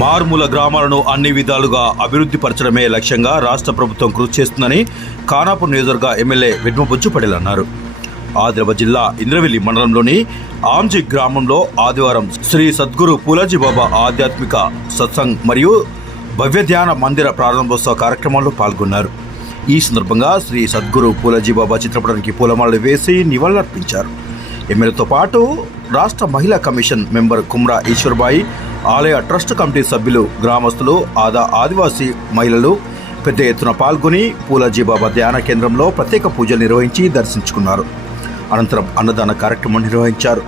మారుమూల గ్రామాలను అన్ని విధాలుగా అభివృద్ధి పరచడమే లక్ష్యంగా రాష్ట్ర ప్రభుత్వం కృషి చేస్తుందని ఖానాపూర్ నియోజకవర్గ ఎమ్మెల్యే వెడ్మబొచ్చు పటేల్ అన్నారు. ఆదిలాబాద్ జిల్లా ఇంద్రవెల్లి మండలంలోని ఆమ్జీ గ్రామంలో ఆదివారం శ్రీ సద్గురు పూలాజీ బాబా ఆధ్యాత్మిక సత్సంగ్ మరియు భవ్య ధ్యాన మందిర ప్రారంభోత్సవ కార్యక్రమాల్లో పాల్గొన్నారు. ఈ సందర్భంగా శ్రీ సద్గురు పూలాజీ బాబా చిత్రపటానికి పూలమాలలు వేసి నివాళులర్పించారు. ఎమ్మెల్యేతో పాటు రాష్ట్ర మహిళా కమిషన్ మెంబర్ కుమ్రా ఈశ్వర్బాయి, ఆలయ ట్రస్ట్ కమిటీ సభ్యులు, గ్రామస్తులు, ఆదివాసీ మహిళలు పెద్ద ఎత్తున పాల్గొని పూలాజీ బాబా ధ్యాన కేంద్రంలో ప్రత్యేక పూజలు నిర్వహించి దర్శించుకున్నారు. అనంతరం అన్నదాన కార్యక్రమం నిర్వహించారు.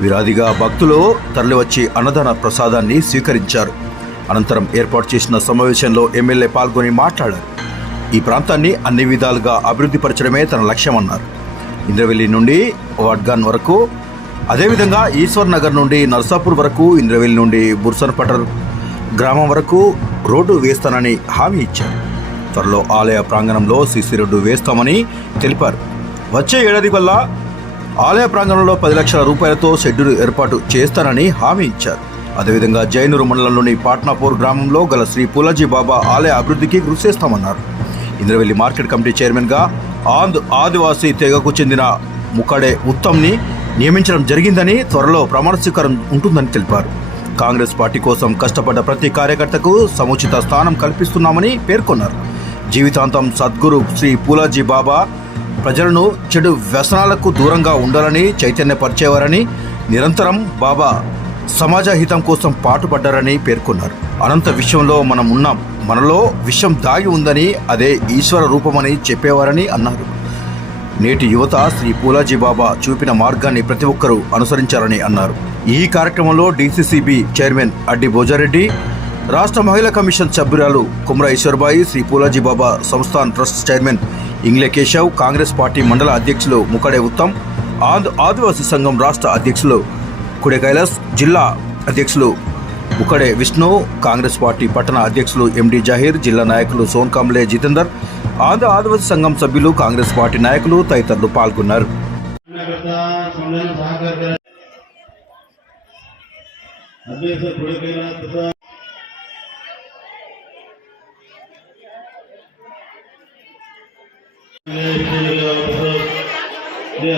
వీరాదిగా భక్తులు తరలివచ్చి అన్నదాన ప్రసాదాన్ని స్వీకరించారు. అనంతరం ఏర్పాటు చేసిన సమావేశంలో ఎమ్మెల్యే పాల్గొని మాట్లాడారు. ఈ ప్రాంతాన్ని అన్ని విధాలుగా అభివృద్ధి పరచడమే తన లక్ష్యమన్నారు. ఇంద్రవెల్లి నుండి వడ్గాన్ వరకు, అదేవిధంగా ఈశ్వర్ నగర్ నుండి నర్సాపూర్ వరకు, ఇంద్రవెల్లి నుండి బుర్సన్పటర్ గ్రామం వరకు రోడ్డు వేస్తానని హామీ ఇచ్చారు. త్వరలో ఆలయ ప్రాంగణంలో సీసీ రోడ్డు వేస్తామని తెలిపారు. వచ్చే ఏడాది వల్ల ఆలయ ప్రాంగణంలో 10 లక్షల రూపాయలతో షెడ్యూల్ ఏర్పాటు చేస్తానని హామీ ఇచ్చారు. అదేవిధంగా జైనూరు మండలంలోని పాట్నాపూర్ గ్రామంలో గల శ్రీ పూలాజీ బాబా ఆలయ అభివృద్ధికి కృషి చేస్తామన్నారు. ఇంద్రవెల్లి మార్కెట్ కమిటీ చైర్మన్గా ఆదివాసీ తెగకు చెందిన ముఖడే ఉత్తమ్ని నియమించడం జరిగిందని, త్వరలో ప్రమాణ స్వీకారం ఉంటుందని తెలిపారు. కాంగ్రెస్ పార్టీ కోసం కష్టపడ్డ ప్రతి కార్యకర్తకు సముచిత స్థానం కల్పిస్తున్నామని పేర్కొన్నారు. జీవితాంతం సద్గురు శ్రీ పూలాజీ బాబా ప్రజలను చెడు వ్యసనాలకు దూరంగా ఉండాలని చైతన్యపరిచేవారని, నిరంతరం బాబా సమాజ హితం కోసం పాటుపడ్డారని పేర్కొన్నారు. అనంత విశ్వంలో మనం ఉన్నాం, మనలో విశ్వం దాగి ఉందని, అదే ఈశ్వర రూపమని చెప్పేవారని అన్నారు. నేటి యువత శ్రీ పూలాజీ బాబా చూపిన మార్గాన్ని ప్రతి ఒక్కరూ అనుసరించాలని అన్నారు. ఈ కార్యక్రమంలో డీసీసీబీ చైర్మన్ అడ్డి భోజారెడ్డి, రాష్ట్ర మహిళా కమిషన్ సభ్యురాలు కుమ్రా ఈశ్వర్బాయి, శ్రీ పూలాజీ బాబా సంస్థాన్ trust chairman Ingle Keshav, Congress party మండల అధ్యక్షులు ముఖడే ఉత్తమ్, ఆదివాసీ సంఘం రాష్ట్ర అధ్యక్షులు కుడే కైలాస్, జిల్లా అధ్యక్షులు ముఖడే విష్ణు, కాంగ్రెస్ పార్టీ పట్టణ అధ్యక్షులు ఎండి జాహీర్, జిల్లా నాయకులు సోన్కాంబ్లే జితేందర్, ఆదివాసీ సంఘం సభ్యులు, కాంగ్రెస్ పార్టీ నాయకులు తదితరులు పాల్గొన్నారు.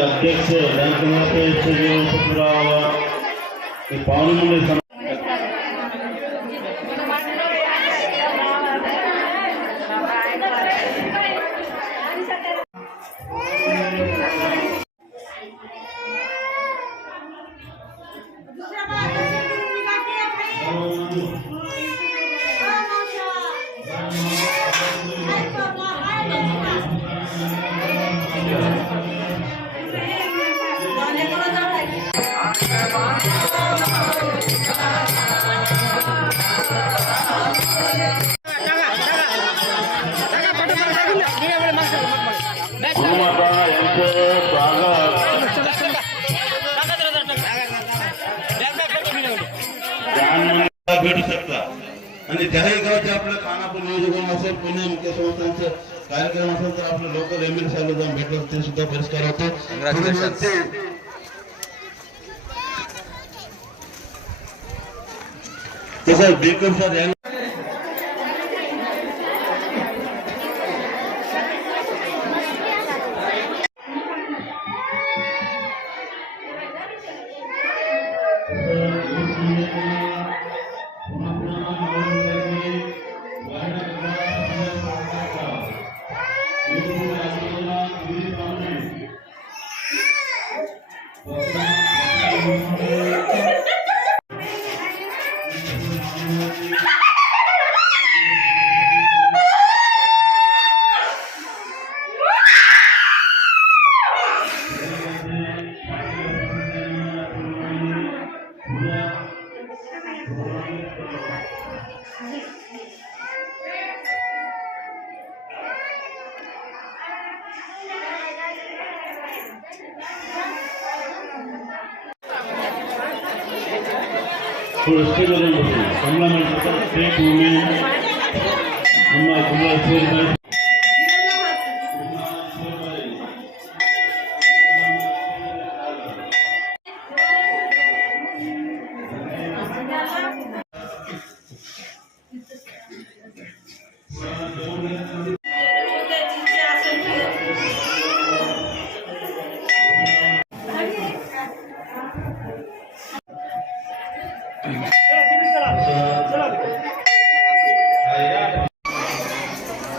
अध्यक्ष पावनी भेटू शकता. आणि त्याही गावचे आपल्या खानापूर नियोजन असेल, पुणे मुख्य संस्थांचे कार्यक्रम असेल तर आपले लोकल एमएल साहेब जाऊन भेटलं ते सुद्धा परिष्कार होतो. तसं बेकरचा ध्यान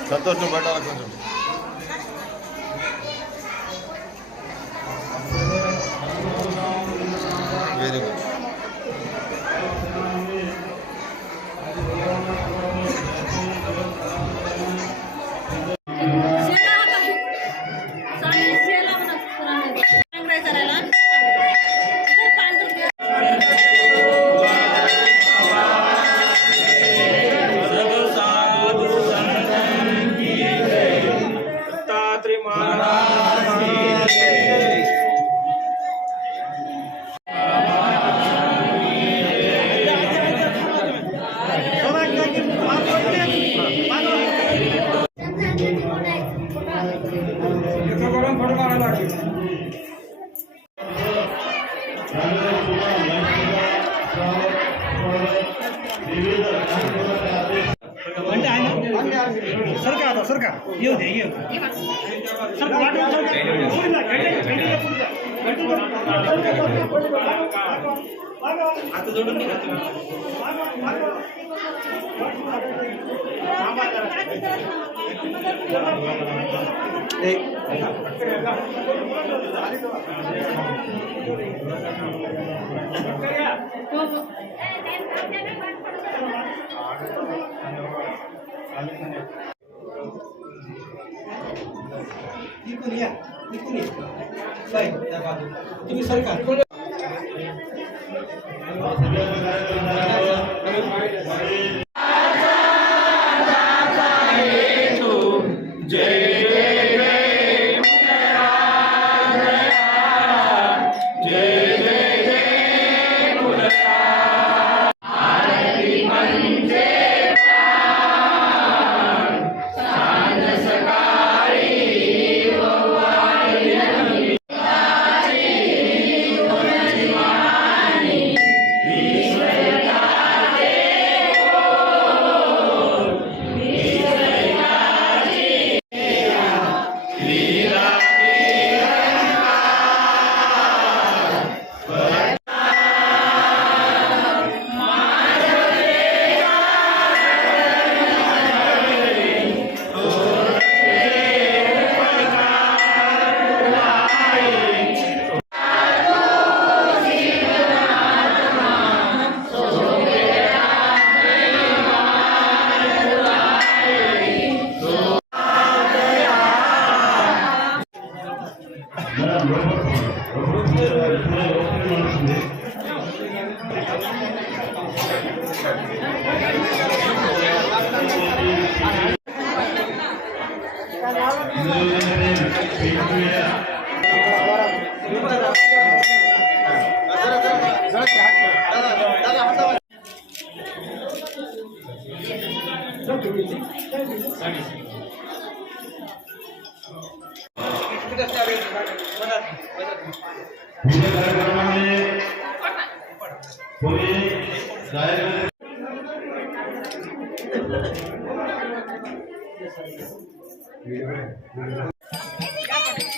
సంతోష్ నువ్వు బయట కొంచెం వెరీ గుడ్ सरका येऊ दे येऊ आता जोडून तुम्ही सरकार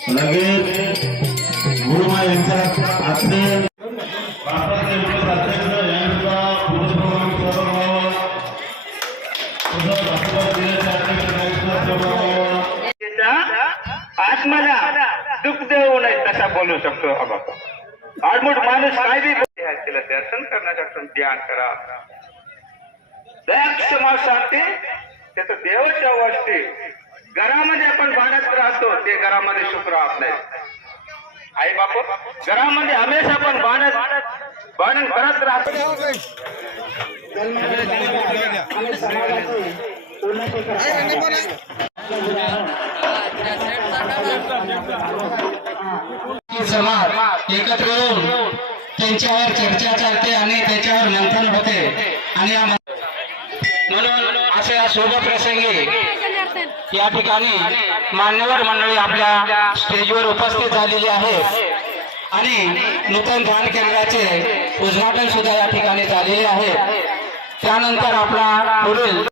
लगेच गुरुमा यांच्या आत्मे बाबासाहेब अध्यक्ष यांचा पुनर्भवन आत्माला दुःख देऊ नये तसा बोलू शकतो. आडमुठ माणूस काय बी तिला दर्शन करण्यासाठी ध्यान करा. दयाक्षमा शांती त्याचं देवाच्या वाटते. घरामध्ये आपण भांडत राहतो ते घरामध्ये सुख राहत नाही. आई बाप घरामध्ये हमेशा आपण भांडण करत राहतो. समाज एकत्र येऊन त्यांच्यावर चर्चा चालते आणि त्याच्यावर मंथन होते आणि म्हणून अशा शुभ प्रसंगी या ठिकाणी मान्यवर मंडळी आपल्या स्टेजवर उपस्थित झालेली आहे आणि नूतन ध्यान केंद्राचे उद्घाटन सुद्धा या ठिकाणी झालेले आहे. त्यानंतर आपला पुढील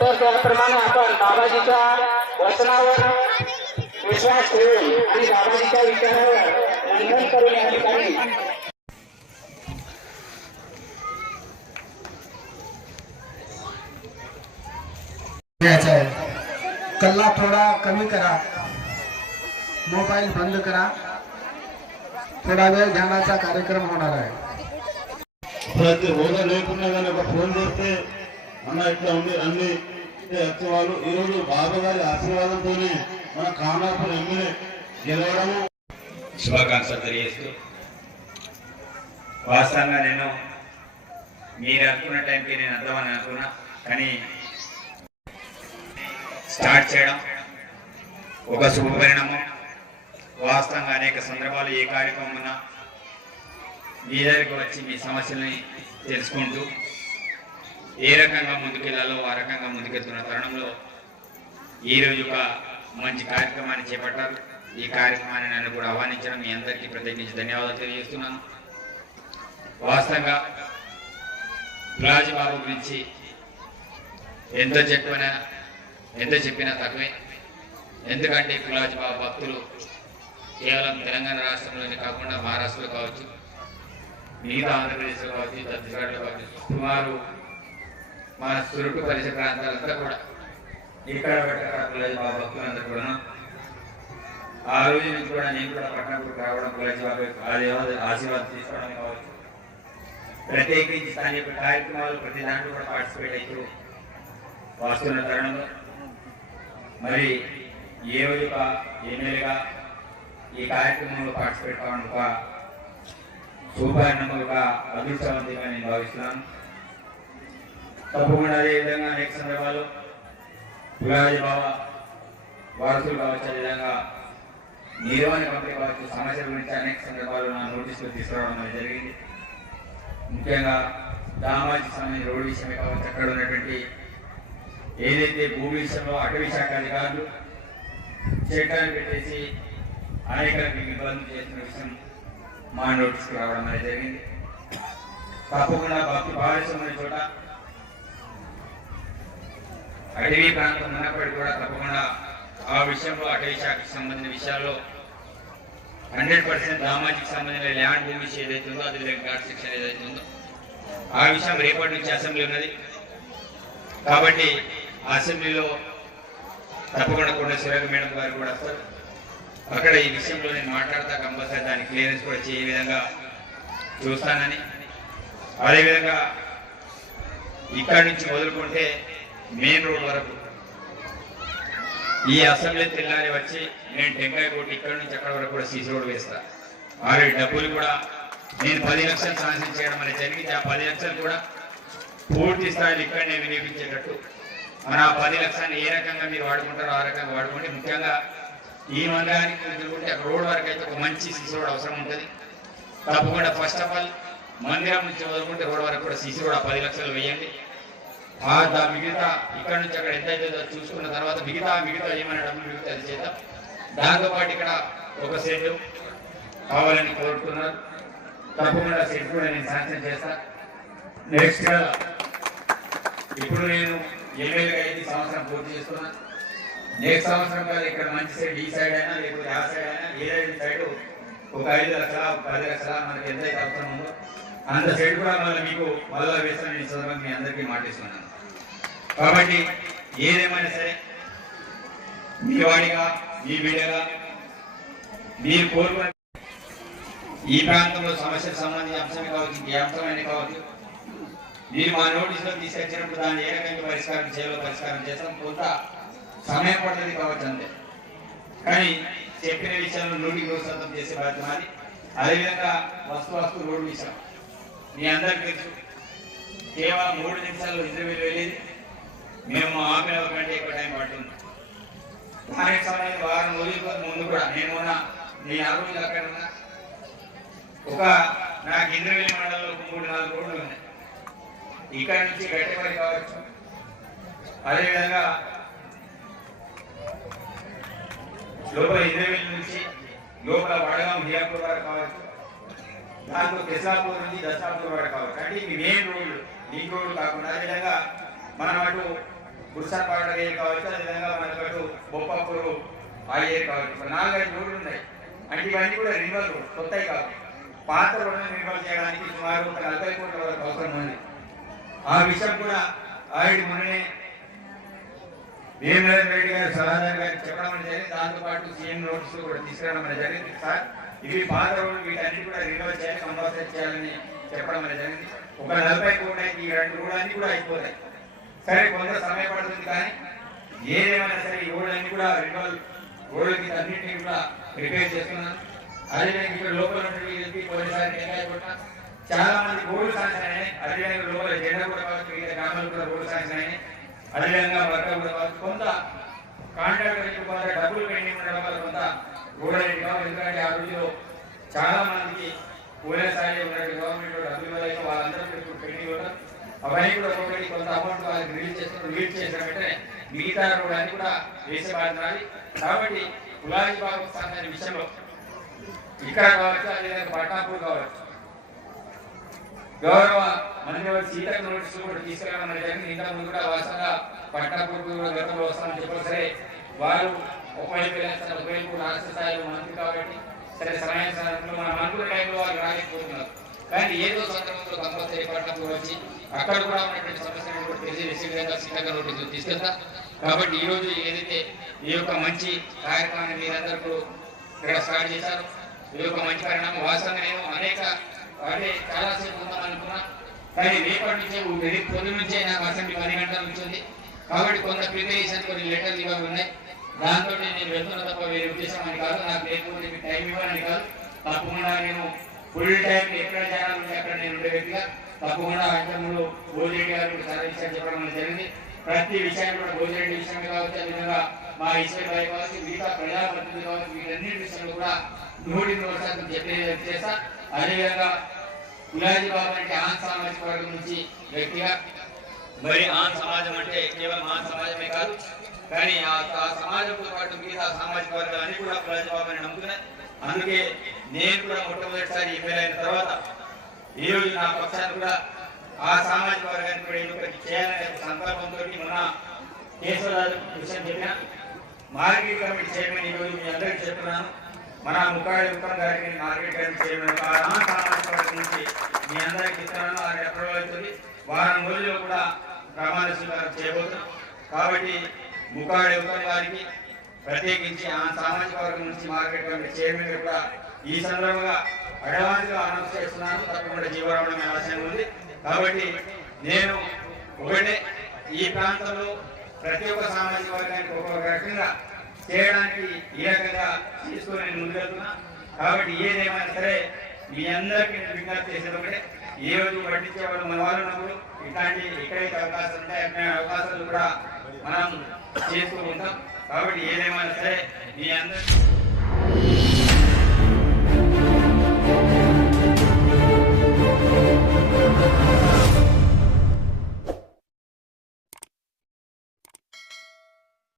तर त्याप्रमाणे आपण बाबाजीच्या वचनावर विश्वास ठेवून आणि बाबाजीच्या विचारावर मंथन करून या ठिकाणी घ्यायचा आहे. कल्ला थोडा कमी करा, मोबाईल बंद करा. थोडा वेळ ध्यानाचा कार्यक्रम होणार आहे. ప్రతి హోదా లేకున్నా కానీ ఒక ఫోన్ చేస్తే అన్న ఇట్లా ఉంది అన్ని వచ్చే వాళ్ళు ఈరోజు బాబు గారి ఆశీర్వాదంతోనే మన ఖానాపూర్ ఎమ్మెల్యే గెలవడము. శుభాకాంక్షలు తెలియజేస్తూ వాస్తవంగా నేను మీరు అనుకున్న టైంకి నేను వద్దామని అనుకున్నా, కానీ స్టార్ట్ చేయడం ఒక శుభ పరిణామం. వాస్తవంగా అనేక సందర్భాలు ఏ కార్యక్రమం ఉన్నా మీ దగ్గరికి వచ్చి మీ సమస్యల్ని తెలుసుకుంటూ ఏ రకంగా ముందుకెళ్లాలో ఆ రకంగా ముందుకెళ్తున్న తరుణంలో ఈరోజు ఒక మంచి కార్యక్రమాన్ని చేపట్టారు. ఈ కార్యక్రమాన్ని నన్ను కూడా ఆహ్వానించడం మీ అందరికీ ప్రత్యేకించి ధన్యవాదాలు తెలియజేస్తున్నాను. వాస్తవంగా గులాజీ బాబు గురించి ఎంత చెప్పినా తక్కువే. ఎందుకంటే గులాజీ బాబు భక్తులు కేవలం తెలంగాణ రాష్ట్రంలోనే కాకుండా మహారాష్ట్రలో కావచ్చు, మిగతా ఆంధ్రప్రదేశ్లో కావచ్చు, ఛత్తీస్గఢ్లో కావచ్చు, సుమారు మన చురుకు పరిసర ప్రాంతాలంతా కూడా ఇక్కడ గులాజీ బాబు భక్తులందరూ కూడా ఆ రోజు నుంచి కూడా నేను కూడా పట్టణంకు రావడం, గులాజీ బాబు ఆశీర్వాదం తీసుకోవడం కావచ్చు, ప్రత్యేకించి స్థానిక కార్యక్రమాలు ప్రతి దాంట్లో కూడా పార్టిసిపేట్ అవుతూ వస్తున్న తరుణంలో మరి ఏ రోజు ఒక ఎమ్మెల్యేగా ఈ కార్యక్రమంలో పార్టిసిపేట్ కావడం ఒక శుభపరిణామం, ఒక అదృష్టవంతంగా నేను భావిస్తున్నాను. తప్పకుండా అదేవిధంగా అనేక సందర్భాలు గులాజీ బాబా వారసులు కావచ్చు, అదేవిధంగా నిర్వహణ కంపెనీ కావచ్చు, సమస్యల గురించి అనేక సందర్భాలు నా నోటీసులు తీసుకురావడం అనేది జరిగింది. ముఖ్యంగా దామాజికి సంబంధించిన రోడ్డు విషయమే కావచ్చు, అక్కడ ఉన్నటువంటి ఏదైతే భూమి విషయంలో అటవీ శాఖ అధికారులు చట్టాలు పెట్టేసి అనేక ఇబ్బందులు చేస్తున్న విషయం మా నోటీసుకు రావడం అనేది జరిగింది. తప్పకుండా భక్తి పారిశ్రమ చోట అటవీ ప్రాంతం ఉన్నప్పటికీ కూడా తప్పకుండా ఆ విషయంలో అటవీ శాఖకు సంబంధించిన విషయాల్లో 100% దామాజికి సంబంధించిన ల్యాండ్ భూమి ఏదైతే ఉందో, అది ఘాట్ సెక్షన్ ఏదైతే ఉందో ఆ విషయం రేపటి నుంచి అసెంబ్లీ ఉన్నది. కాబట్టి అసెంబ్లీలో తప్పకుండా కొండ సురేఖ మేడం గారు కూడా వస్తారు. అక్కడ ఈ విషయంలో నేను మాట్లాడతా, కంపల్సరీ దాని క్లియరెన్స్ కూడా చేయే విధంగా చూస్తానని, అదేవిధంగా ఇక్కడి నుంచి మొదలుకుంటే మెయిన్ రోడ్ వరకు ఈ అసెంబ్లీ తెల్లారి వచ్చి నేను టెంకాయ కొట్టి ఇక్కడి నుంచి అక్కడ వరకు కూడా సీసీ రోడ్ వేస్తా. ఆ డబ్బులు కూడా నేను 10 లక్షలు శాంక్షన్ చేయడం అనేది జరిగింది. ఆ 10 లక్షలు కూడా పూర్తి స్థాయిలో ఇక్కడనే వినియోగించేటట్టు మన 10 లక్షలు ఏ రకంగా మీరు వాడుకుంటారో ఆ రకంగా వాడుకోండి. ముఖ్యంగా ఈ మందిరానికి ఎదుర్కొంటే అక్కడ రోడ్ వరకు అయితే ఒక మంచి సీసీ రోడ్ అవసరం ఉంటుంది. తప్పకుండా ఫస్ట్ ఆఫ్ ఆల్ మందిరం నుంచి వదులుకుంటే రోడ్ వరకు కూడా సీసీ రోడ్ 10 లక్షలు వేయండి. మిగతా ఇక్కడ నుంచి అక్కడ ఎంత అవుతుందో చూసుకున్న తర్వాత మిగతా ఏమైనా డబ్బులు మిగతా అది చేద్దాం. దాంతోపాటు ఇక్కడ ఒక సెట్ కావాలని కోరుతున్నారు. తప్పకుండా సెట్ కూడా నేను శాంక్షన్ చేస్తా. నెక్స్ట్ ఇప్పుడు నేను ఎమ్మెల్యేగా 5 సంవత్సరం పూర్తి చేస్తున్నాను. నెక్స్ట్ సంవత్సరం కాదు ఇక్కడ మంచి సైడ్ ఈ సైడ్ అయినా లేకపోతే ఆ సైడ్ అయినా ఏదైనా సైడ్ ఒక 5 లక్షల 10 లక్షల మనకి ఎంతైతే అవసరం ఉందో అంత సైడ్ కూడా మీకు మళ్ళా వేస్తాను. నేను సందర్భంగా మీ అందరికీ మాటిస్తున్నాను. కాబట్టి ఏదేమైనా సరే మీ వాడిగా మీ బిడ్డగా మీరు కోరుకున్న ఈ ప్రాంతంలో సమస్యలకు సంబంధించిన అంశమే కావచ్చు, ఏ అంశమైనా కావచ్చు, మీరు మా నోటీసులో తీసుకొచ్చినప్పుడు దాన్ని ఏ రకంగా పరిష్కారం చేస్తాం. కొంత సమయం పడుతుంది కావచ్చు అంతే, కానీ చెప్పిన విషయాలను 100% చేసే బాధ్యత మాది. అదేవిధంగా వస్తు రోడ్డు విషయం మీ అందరికీ తెలుసు. కేవలం 3 నిమిషాల్లో ఇంటర్వ్యూలు వెళ్ళేది మేము ఆపిన ఒక గంట ఎక్కువ టైం పడుతుంది. దానికి సంబంధించి వారం రోజుల ముందు కూడా నేను నీ 6 రోజులు అక్కడ ఉన్నా. నాకు ఇంద్రవెల్లి మండలంలో 3-4 రోడ్లు ఉన్నాయి. ఇక్కడ నుంచి గట్టెపల్లి కావచ్చు, అదేవిధంగా లోపల ఇంద్రవెల్లి నుంచి లోపల వడగాం హియాపూర్ వరకు కావచ్చు, దాంట్లో కెసాపూర్ నుంచి దశాపూర్ వరకు కావచ్చు. అంటే ఇవి మెయిన్ రోడ్లు, లింక్ రోడ్లు కాకుండా అదేవిధంగా మనం అటు గుర్సాపాట ఏరియా కావచ్చు, అదేవిధంగా మనకు అటు బొప్పాపూరు ఆ ఏరియా కావచ్చు. 4-5 రోడ్లు ఉన్నాయి. అంటే ఇవన్నీ కూడా రినివల్ రోడ్, కొత్తవి కాదు. పాత రోడ్లను రినివల్ చేయడానికి సుమారు 40 కోట్ల వరకు అవసరం ఉంది. ఆ విషయం కూడా ఆల్రెడీ మొన్ననే భీమేంద్ర రెడ్డి గారు సలహాదారు గారికి చెప్పడం జరిగింది. దాంతోపాటు సీఎం నోటీసులు కూడా తీసుకురావడం జరిగింది. సార్ ఇవి పాత రోడ్లు వీటన్ని కూడా రినోవేట్ చేయాలి, కంపల్సరీ చేయాలని చెప్పడం జరిగింది. ఒక 40 కోట్ల ఈ 2 రోడ్లన్నీ కూడా అయిపోతాయి. సరే కొంత సమయం పడుతుంది, కానీ ఏదేమైనా సరే ఈ రోడ్లన్నీ కూడా రెన్యువల్ రోడ్లకి అన్నింటినీ కూడా రిపేర్ చేస్తున్నాను. అదేవిధంగా ఇక్కడ లోపల వెళ్ళి పోయినసారి టెంకాయ కొట్ట చాలా మంది రోడ్లు శాంక్షన్ అయినాయి. అదేవిధంగా లోపల జెండా కూడా కావచ్చు, వివిధ గ్రామాలు కూడా రోడ్లు శాంక్షన్ అయినాయి. అదేవిధంగా వర్క్ కూడా కావచ్చు, కొంత కాంట్రాక్టర్ కొంత డబ్బులు పెండింగ్ ఉండడం వల్ల కొంత రోడ్లు అనేది కావాలి. ఎందుకంటే ఆ రోజులో చాలా మందికి పోయినసారి ఉన్నట్టు గవర్నమెంట్ డబ్బులు ఇవ్వలేక వాళ్ళందరూ పెండింగ్ ఉంటారు. అవన్నీ కూడా ఒకటి కొంత అమౌంట్ వాళ్ళకి రిలీజ్ చేసిన వెంటనే మిగతా రోడ్లు అన్ని కూడా వేసే బాధ్యత. కాబట్టి గులాబీ బాబు సంబంధించిన విషయంలో ఇక్కడ కావచ్చు, అదేవిధంగా పట్నాపూర్ కావచ్చు, గౌరవ మంత్రివర్గ సీతకు నోటీసులు కూడా తీసుకురావడం జరిగింది. ఇంతకుముందు కూడా వాస్తవంగా పట్నాపూర్ కూడా గతంలో వస్తామని చెప్పారు. సరే వారు ఒకవైపు వెళ్ళారు, ఒకవైపు రాష్ట్ర స్థాయిలో మంత్రి కాబట్టి సరే సమయంలో మనం అనుకున్న టైంలో వాళ్ళు రాలేకపోతున్నారు. కానీ ఏదో సందర్భంలో కంపల్సరీ పట్నాపూర్ వచ్చి అక్కడ కూడా ఉన్నటువంటి సమస్యలను కూడా తెలియజేసే విధంగా సీతకు నోటీసులు తీసుకెళ్తా. కాబట్టి ఈ రోజు ఏదైతే ఈ యొక్క మంచి కార్యక్రమాన్ని మీరందరూ ఇక్కడ స్టార్ట్ చేశారు, ఈ యొక్క మంచి పరిణామం. వాస్తవంగా నేను అంటే చాలాసేపు ఉందాం అనుకున్నా, కానీ రేపటి నుంచే పొద్దు నుంచే నాకు అసెంబ్లీ 10 గంటల నుంచి ఉంది. కాబట్టి కొంత ప్రిపరేషన్ కొన్ని లెటర్లు ఇవ్వాలి ఉన్నాయి. దాంతో నేను వెళ్తున్నా తప్ప వేరే ఉద్దేశం అని కాదు. నాకు లేకపోతే టైం ఇవ్వాలని కాదు. తప్పకుండా నేను ఫుల్ టైం ఎక్కడ చేయాలంటే అక్కడ నేను ఉండే వ్యక్తిగా తప్పకుండా ఇంతకుముందు భోజిరెడ్డి గారు చాలా విషయాలు చెప్పడం జరిగింది. ప్రతి విషయాన్ని కూడా భోజిరెడ్డి విషయం కావచ్చు, అదేవిధంగా మా ఈశ్వర్ భాయ్ కావచ్చు, మిగతా ప్రజాప్రతినిధులు కావచ్చు, వీటన్నిటి విషయంలో కూడా 100% చెప్పేది చేస్తా. అదేవిధంగా గులాబీ బాబు అంటే ఆన్ సామాజిక వర్గం నుంచి వ్యక్తిగా, మరి ఆన్ సమాజం అంటే కేవలం ఆన్ సమాజమే కాదు, కానీ ఆ సమాజంతో పాటు మిగతా సామాజిక వర్గాలన్నీ కూడా గులాబీ బాబుని నమ్ముతున్నాయి. అందుకే నేను కూడా మొట్టమొదటిసారి ఎమ్మెల్యే అయిన తర్వాత ఈ రోజు నా పక్షాన్ని కూడా ఆ సామాజిక వర్గాన్ని కూడా ఎన్నిక చేయాలనే సంకల్పంతో మొన్న కేశవరాజు విషయం చెప్పిన మార్కెట్ కమిటీ చైర్మన్ ఈ రోజు మీ అందరికీ చెప్తున్నాను. మన ముక్కాడి ఉత్తమ్ గారికి మార్కెట్ కమిటీ చైర్మన్ సామాజిక వర్గం నుంచి మీ అందరికి ఇస్తున్నాను. అది అప్రూవల్ అవుతుంది. వారం రోజుల్లో కూడా ప్రమాణ స్వీకారం చేయబోతున్నాం. కాబట్టి ముక్కాడి ఉత్తమ్ గారికి ప్రత్యేకించి ఆ సామాజిక వర్గం నుంచి మార్కెట్ కమిటీ చైర్మన్ కూడా ఈ సందర్భంగా అడ్వాన్స్ గా అనౌన్స్ చేస్తున్నాను. తప్పకుండా జీవరావడం ఆశయం ఉంది. కాబట్టి నేను ఒకటే ఈ ప్రాంతంలో ప్రతి ఒక్క సామాజిక వర్గానికి ఒక్కొక్క రకంగా చేయడానికి ఈ రకంగా తీసుకొని నేను ముందుకెళ్తున్నా. కాబట్టి ఏదేమైనా సరే మీ అందరికీ నేను విజ్ఞప్తి చేసేది ఒకటే, ఈ రోజు పట్టించేవాళ్ళు మన వాళ్ళు ఉన్నప్పుడు ఇట్లాంటి ఎక్కడైతే అవకాశాలు ఉంటాయి అక్కడ అవకాశాలు కూడా మనం చేస్తూ ఉంటాం. కాబట్టి ఏదేమైనా సరే మీ అందరికీ